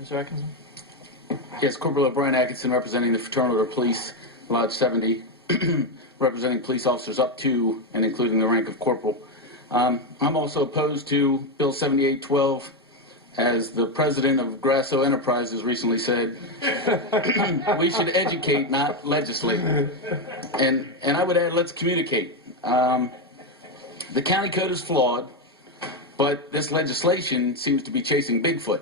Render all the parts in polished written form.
Mr. Atkinson? Yes, Corporal O'Brien Atkinson, representing the Fraternal Order of Police, Lodge 70, representing police officers up to and including the rank of corporal. I'm also opposed to Bill 7812. As the president of Grasso Enterprises recently said, we should educate, not legislate. And I would add, let's communicate. The county code is flawed, but this legislation seems to be chasing Bigfoot.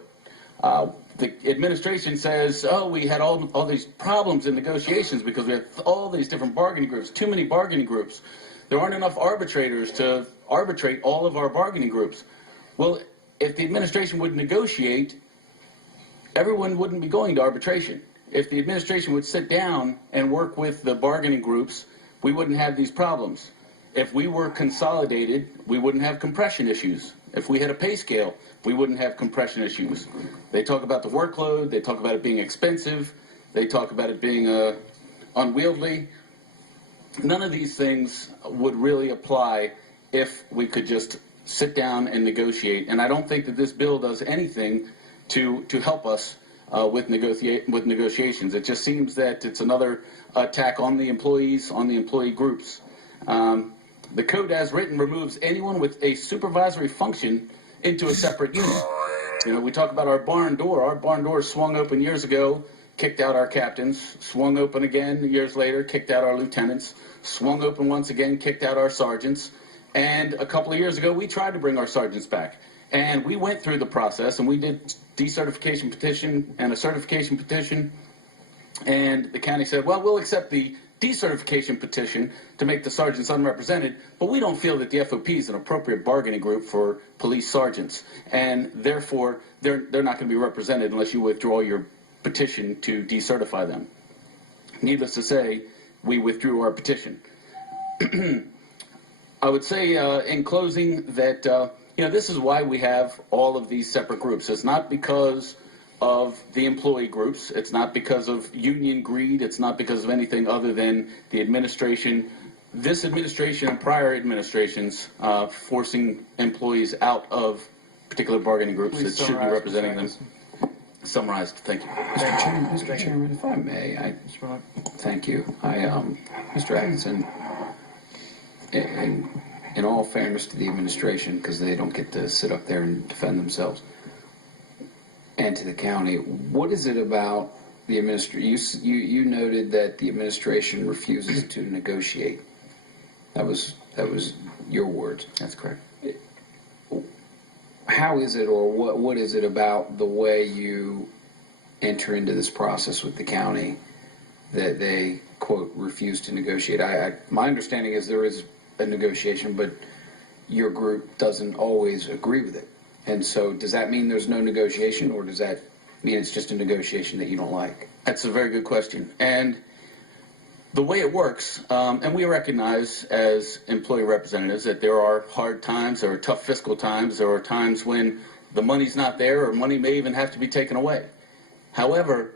The administration says, oh, we had all these problems in negotiations because we had all these different bargaining groups, too many bargaining groups. There aren't enough arbitrators to arbitrate all of our bargaining groups. Well, if the administration would negotiate, everyone wouldn't be going to arbitration. If the administration would sit down and work with the bargaining groups, we wouldn't have these problems. If we were consolidated, we wouldn't have compression issues. If we had a pay scale, we wouldn't have compression issues. They talk about the workload, they talk about it being expensive, they talk about it being unwieldy. None of these things would really apply if we could just sit down and negotiate. And I don't think that this bill does anything to help us with negotiations. It just seems that it's another attack on the employees, on the employee groups. The code as written removes anyone with a supervisory function into a separate unit. You know, we talk about our barn door. Our barn door swung open years ago, kicked out our captains, swung open again years later, kicked out our lieutenants, swung open once again, kicked out our sergeants. And a couple of years ago, we tried to bring our sergeants back. And we went through the process, and we did decertification petition and a certification petition. And the county said, well, we'll accept the decertification petition to make the sergeants unrepresented, but we don't feel that the FOP is an appropriate bargaining group for police sergeants. And therefore, they're not going to be represented unless you withdraw your petition to decertify them. Needless to say, we withdrew our petition. I would say in closing that this is why we have all of these separate groups. It's not because of the employee groups. It's not because of union greed. It's not because of anything other than the administration, this administration and prior administrations forcing employees out of particular bargaining groups that should be representing them. Summarized. Thank you. Mr. Chairman, if I may, thank you. Mr. Atkinson, in all fairness to the administration, because they don't get to sit up there and defend themselves, and to the county, what is it about the administration? You noted that the administration refuses to negotiate. That was your words. That's correct. How is it, or what is it about the way you enter into this process with the county that they, quote, refuse to negotiate? My understanding is there is a negotiation, but your group doesn't always agree with it. And so does that mean there's no negotiation, or does that mean it's just a negotiation that you don't like? That's a very good question. And the way it works, and we recognize as employee representatives that there are hard times, there are tough fiscal times, there are times when the money's not there or money may even have to be taken away. However,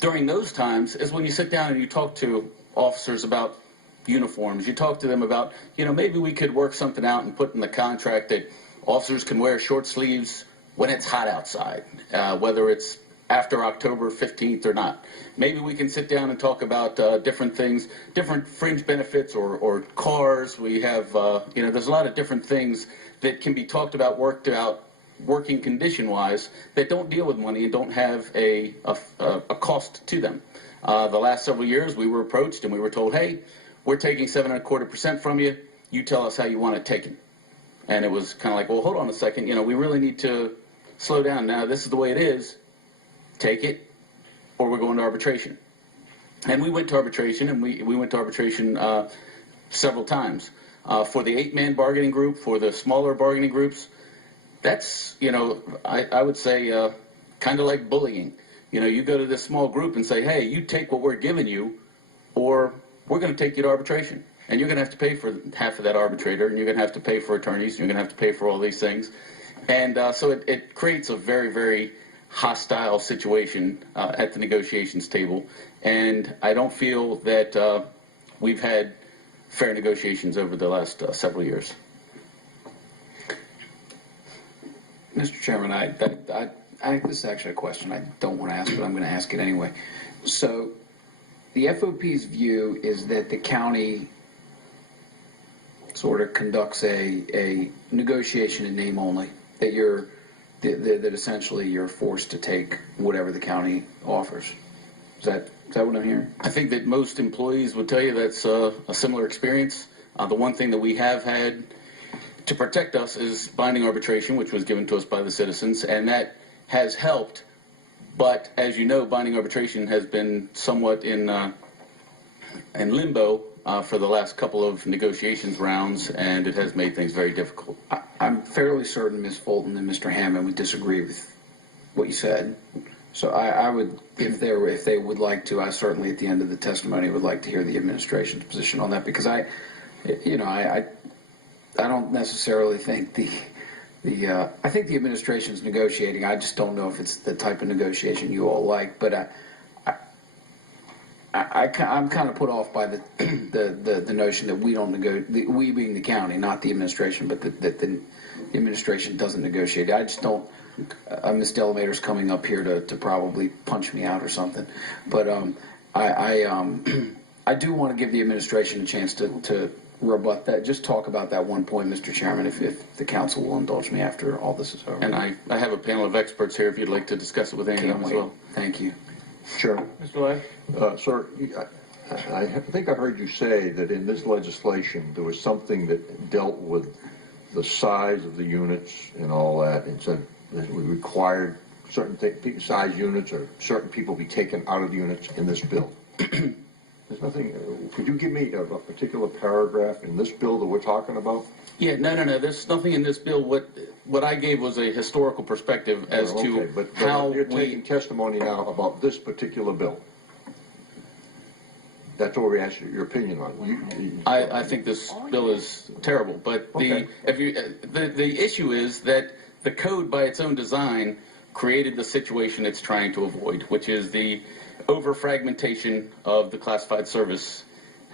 during those times is when you sit down and you talk to officers about uniforms. You talk to them about, maybe we could work something out and put in the contract that officers can wear short sleeves when it's hot outside, whether it's after October 15th or not. Maybe we can sit down and talk about different things, different fringe benefits or cars. We have, there's a lot of different things that can be talked about, worked out, working condition-wise, that don't deal with money and don't have a cost to them. The last several years, we were approached and we were told, hey, we're taking 7.25% from you. You tell us how you want it taken. And it was kind of like, well, hold on a second. We really need to slow down. Now, this is the way it is. Take it, or we're going to arbitration. And we went to arbitration, and we went to arbitration several times. For the 8-man bargaining group, for the smaller bargaining groups, that's, I would say kind of like bullying. You go to this small group and say, hey, you take what we're giving you, or we're going to take you to arbitration. And you're going to have to pay for half of that arbitrator, and you're going to have to pay for attorneys, and you're going to have to pay for all these things. And so it creates a very, very hostile situation at the negotiations table. And I don't feel that we've had fair negotiations over the last several years. Mr. Chairman, I this is actually a question I don't want to ask, but I'm going to ask it anyway. So, the FOP's view is that the county sort of conducts a negotiation in name only, that that essentially you're forced to take whatever the county offers. Is that what I'm hearing? I think that most employees would tell you that's a similar experience. The one thing that we have had to protect us is binding arbitration, which was given to us by the citizens, and that has helped. But as you know, binding arbitration has been somewhat in limbo for the last couple of negotiations rounds, and it has made things very difficult. I'm fairly certain Ms. Fulton and Mr. Hammond would disagree with what you said. So I would, if they would like to, I certainly at the end of the testimony would like to hear the administration's position on that, because I don't necessarily think I think the administration's negotiating. I just don't know if it's the type of negotiation you all like. But I'm kind of put off by the notion that we don't negotiate. We being the county, not the administration, but that the administration doesn't negotiate. I just don't. Ms. Delamater's coming up here to probably punch me out or something. But I do want to give the administration a chance to rebut that. Just talk about that one point, Mr. Chairman, if the council will indulge me after all this is over. And I have a panel of experts here if you'd like to discuss it with any of them as well. Thank you. Sure. Mr. Ladd? Sir, I think I heard you say that in this legislation there was something that dealt with the size of the units and all that, and said that we required certain size units or certain people be taken out of the units in this bill. There's nothing. Could you give me a particular paragraph in this bill that we're talking about? Yeah, no. There's nothing in this bill. What I gave was a historical perspective as to but how you're taking testimony now about this particular bill. That's what we asked your opinion on. I think this bill is terrible. But Okay. the issue is that the code, by its own design, created the situation it's trying to avoid, which is the over-fragmentation of the classified service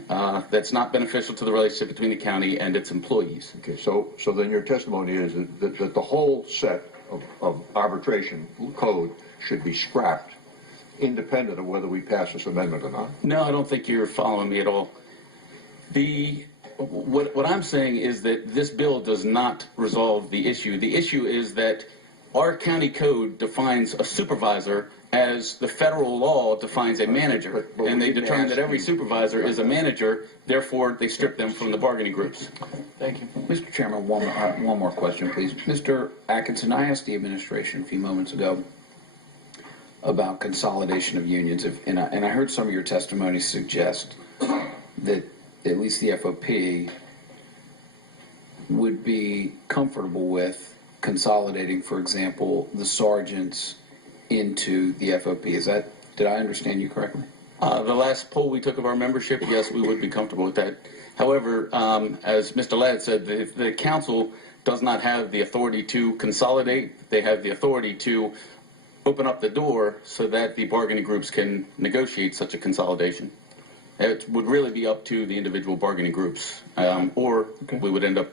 that's not beneficial to the relationship between the county and its employees. Okay, so then your testimony is that the whole set of arbitration code should be scrapped, independent of whether we pass this amendment or not. No, I don't think you're following me at all. What I'm saying is that this bill does not resolve the issue. The issue is that our county code defines a supervisor as the federal law defines a manager, and they determine that every supervisor is a manager, therefore they strip them from the bargaining groups. Thank you. Mr. Chairman, one more question, please. Mr. Atkinson, I asked the administration a few moments ago about consolidation of unions, and I heard some of your testimony suggest that at least the FOP would be comfortable with consolidating, for example, the sergeants into the FOP. Did I understand you correctly? The last poll we took of our membership, yes, we would be comfortable with that. However, as Mr. Ladd said, the council does not have the authority to consolidate. They have the authority to open up the door so that the bargaining groups can negotiate such a consolidation. It would really be up to the individual bargaining groups, or we would end up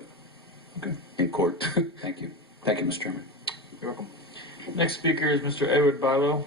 in court. Thank you. Thank you, Mr. Chairman. You're welcome. Next speaker is Mr. Edward Bilo.